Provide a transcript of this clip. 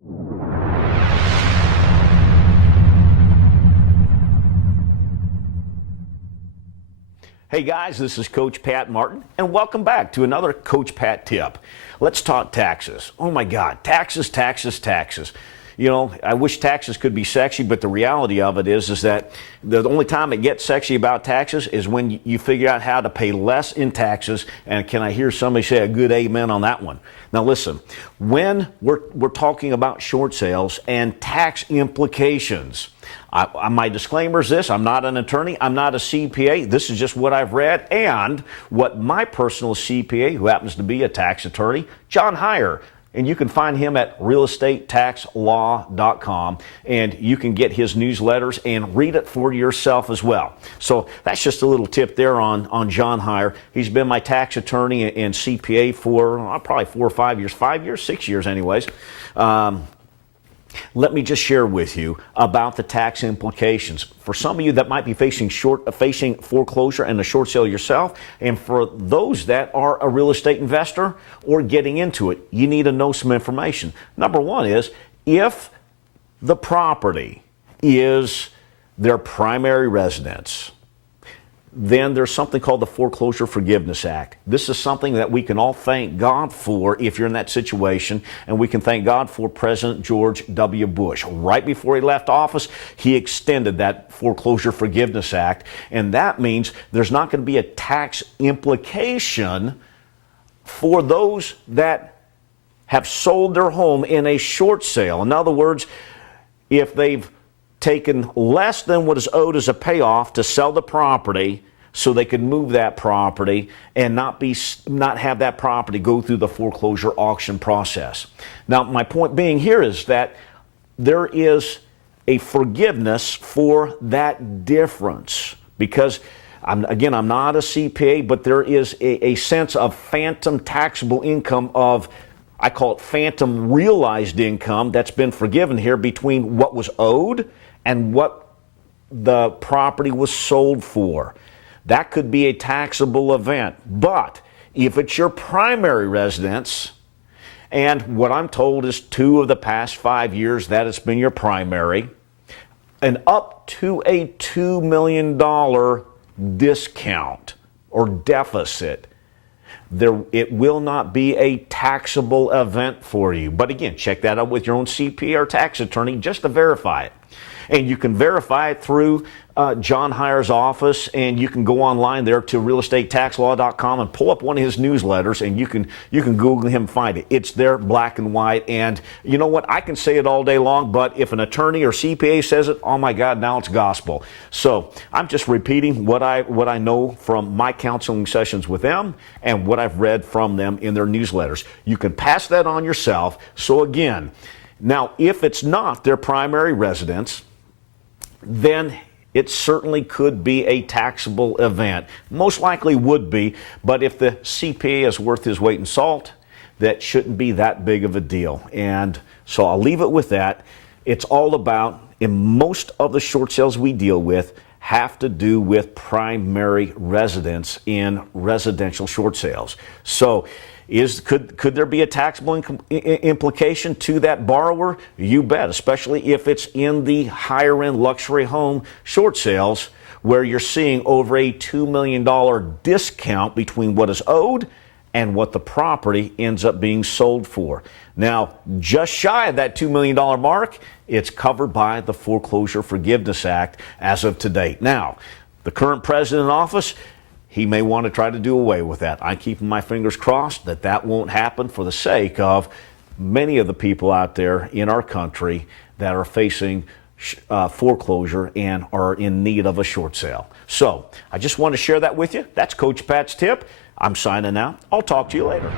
Hey guys, this is Coach Pat Martin, and welcome back to another Coach Pat tip. Let's talk taxes. Oh my God, taxes, taxes, taxes. You know, I wish taxes could be sexy, but the reality of it is that the only time it gets sexy about taxes is when you figure out how to pay less in taxes. And can I hear somebody say a good amen on that one? Now listen, when we're talking about short sales and tax implications, my disclaimer is this: I'm not an attorney, I'm not a CPA. This is just what I've read and what my personal CPA, who happens to be a tax attorney, John Heyer. And you can find him at realestatetaxlaw.com, and you can get his newsletters and read it for yourself as well. So that's just a little tip there on John Heyer. He's been my tax attorney and CPA for probably 4 or 5 years, 5 years, 6 years anyways. Let me just share with you about the tax implications. For some of you that might be facing foreclosure and a short sale yourself, and for those that are a real estate investor or getting into it, you need to know some information. Number one is, if the property is their primary residence, then there's something called the Foreclosure Forgiveness Act. This is something that we can all thank God for if you're in that situation, and we can thank God for President George W. Bush. Right before he left office, he extended that Foreclosure Forgiveness Act, and that means there's not going to be a tax implication for those that have sold their home in a short sale. In other words, if they've taken less than what is owed as a payoff to sell the property so they could move that property and not have that property go through the foreclosure auction process. Now, my point being here is that there is a forgiveness for that difference, because I'm not a CPA, but there is a sense of phantom taxable income of, I call it phantom realized income, that's been forgiven here between what was owed and what the property was sold for. That could be a taxable event. But if it's your primary residence, and what I'm told is 2 of the past 5 years that it's been your primary, and up to a $2 million discount or deficit, it will not be a taxable event for you. But again, check that out with your own CPA or tax attorney just to verify it. And you can verify it through John Heyer's office, and you can go online there to realestatetaxlaw.com and pull up one of his newsletters, and you can Google him and find it. It's there, black and white. And you know what? I can say it all day long, but if an attorney or CPA says it, oh my God, now it's gospel. So I'm just repeating what I know from my counseling sessions with them and what I've read from them in their newsletters. You can pass that on yourself. So again, now if it's not their primary residence, then it certainly could be a taxable event. Most likely would be, but if the CPA is worth his weight in salt, that shouldn't be that big of a deal. And so I'll leave it with that. It's all about, in most of the short sales we deal with, have to do with primary residence in residential short sales. So could there be a taxable implication to that borrower? You bet, especially if it's in the higher end luxury home short sales where you're seeing over a $2 million discount between what is owed and what the property ends up being sold for. Now, just shy of that $2 million mark, it's covered by the Foreclosure Forgiveness Act as of today. Now, the current president in office, he may want to try to do away with that. I'm keeping my fingers crossed that that won't happen for the sake of many of the people out there in our country that are facing foreclosure and are in need of a short sale. So I just want to share that with you. That's Coach Pat's tip. I'm signing out. I'll talk to you later.